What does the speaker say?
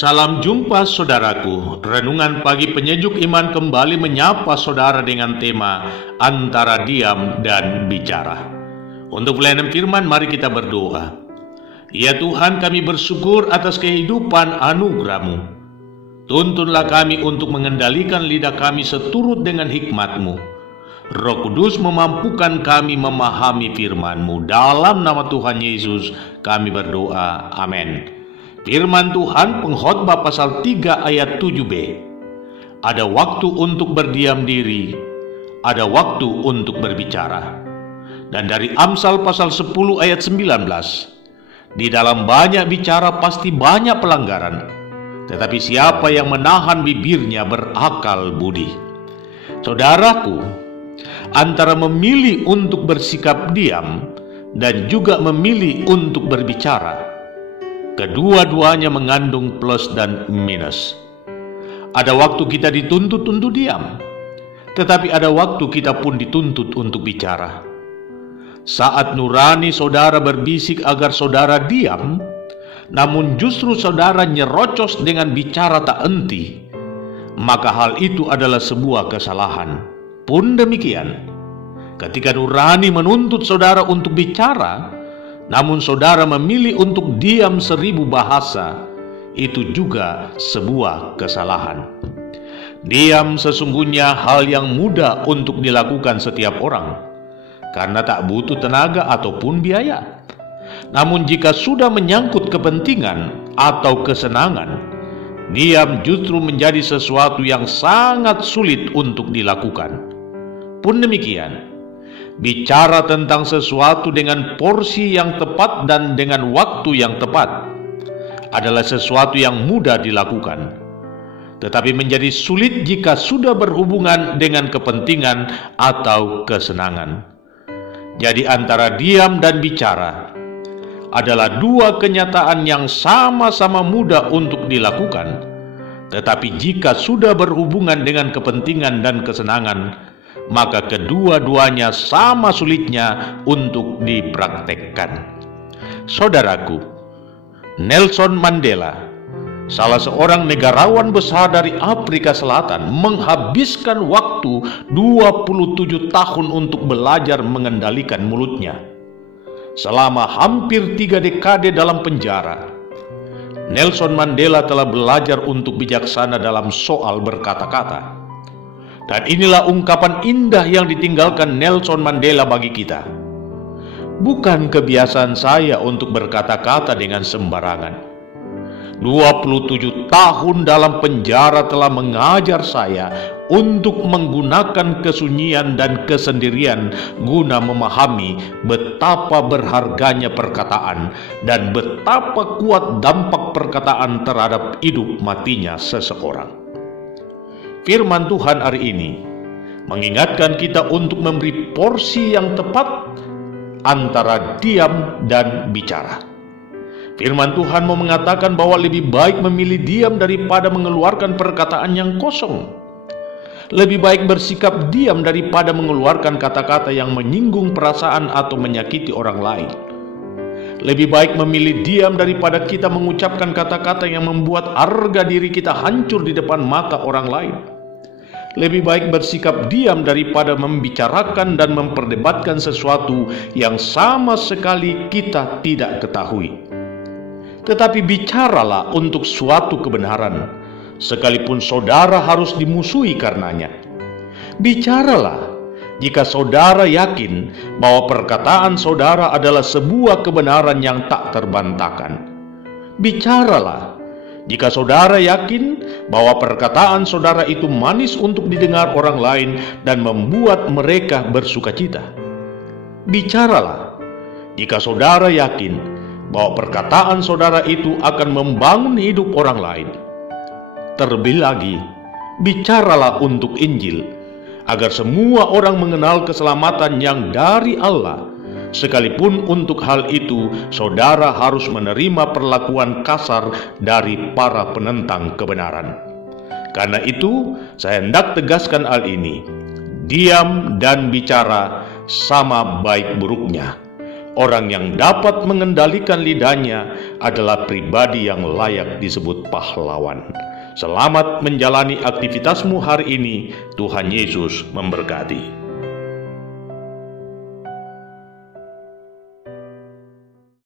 Salam jumpa saudaraku. Renungan pagi penyejuk iman kembali menyapa saudara dengan tema antara diam dan bicara. Untuk pelayanan firman, mari kita berdoa. Ya Tuhan, kami bersyukur atas kehidupan anugerah-Mu. Tuntunlah kami untuk mengendalikan lidah kami seturut dengan hikmat-Mu. Roh Kudus memampukan kami memahami firman-Mu. Dalam nama Tuhan Yesus kami berdoa. Amin. Firman Tuhan Pengkhotbah pasal 3 ayat 7b. Ada waktu untuk berdiam diri, ada waktu untuk berbicara. Dan dari Amsal pasal 10 ayat 19. Di dalam banyak bicara pasti banyak pelanggaran, tetapi siapa yang menahan bibirnya berakal budi. Saudaraku, antara memilih untuk bersikap diam dan juga memilih untuk berbicara, kedua-duanya mengandung plus dan minus. Ada waktu kita dituntut untuk diam, tetapi ada waktu kita pun dituntut untuk bicara. Saat nurani saudara berbisik agar saudara diam, namun justru saudara nyerocos dengan bicara tak henti, maka hal itu adalah sebuah kesalahan. Pun demikian, ketika nurani menuntut saudara untuk bicara, namun saudara memilih untuk diam 1000 bahasa, itu juga sebuah kesalahan. Diam sesungguhnya hal yang mudah untuk dilakukan setiap orang, karena tak butuh tenaga ataupun biaya. Namun jika sudah menyangkut kepentingan atau kesenangan, diam justru menjadi sesuatu yang sangat sulit untuk dilakukan. Pun demikian, bicara tentang sesuatu dengan porsi yang tepat dan dengan waktu yang tepat adalah sesuatu yang mudah dilakukan, tetapi menjadi sulit jika sudah berhubungan dengan kepentingan atau kesenangan. Jadi antara diam dan bicara adalah dua kenyataan yang sama-sama mudah untuk dilakukan, tetapi jika sudah berhubungan dengan kepentingan dan kesenangan, maka kedua-duanya sama sulitnya untuk dipraktekkan. Saudaraku, Nelson Mandela, salah seorang negarawan besar dari Afrika Selatan, menghabiskan waktu 27 tahun untuk belajar mengendalikan mulutnya. Selama hampir 3 dekade dalam penjara, Nelson Mandela telah belajar untuk bijaksana dalam soal berkata-kata. Dan inilah ungkapan indah yang ditinggalkan Nelson Mandela bagi kita. Bukan kebiasaan saya untuk berkata-kata dengan sembarangan. 27 tahun dalam penjara telah mengajar saya untuk menggunakan kesunyian dan kesendirian guna memahami betapa berharganya perkataan dan betapa kuat dampak perkataan terhadap hidup matinya seseorang. Firman Tuhan hari ini mengingatkan kita untuk memberi porsi yang tepat antara diam dan bicara. Firman Tuhan mau mengatakan bahwa lebih baik memilih diam daripada mengeluarkan perkataan yang kosong. Lebih baik bersikap diam daripada mengeluarkan kata-kata yang menyinggung perasaan atau menyakiti orang lain. Lebih baik memilih diam daripada kita mengucapkan kata-kata yang membuat harga diri kita hancur di depan mata orang lain. Lebih baik bersikap diam daripada membicarakan dan memperdebatkan sesuatu yang sama sekali kita tidak ketahui. Tetapi bicaralah untuk suatu kebenaran, sekalipun saudara harus dimusuhi karenanya. Bicaralah jika saudara yakin bahwa perkataan saudara adalah sebuah kebenaran yang tak terbantahkan. Bicaralah jika saudara yakin bahwa perkataan saudara itu manis untuk didengar orang lain dan membuat mereka bersukacita. Bicaralah jika saudara yakin bahwa perkataan saudara itu akan membangun hidup orang lain. Terlebih lagi, bicaralah untuk Injil, agar semua orang mengenal keselamatan yang dari Allah. Sekalipun untuk hal itu saudara harus menerima perlakuan kasar dari para penentang kebenaran. Karena itu saya hendak tegaskan hal ini. Diam dan bicara sama baik buruknya. Orang yang dapat mengendalikan lidahnya adalah pribadi yang layak disebut pahlawan. Selamat menjalani aktivitasmu hari ini. Tuhan Yesus memberkati.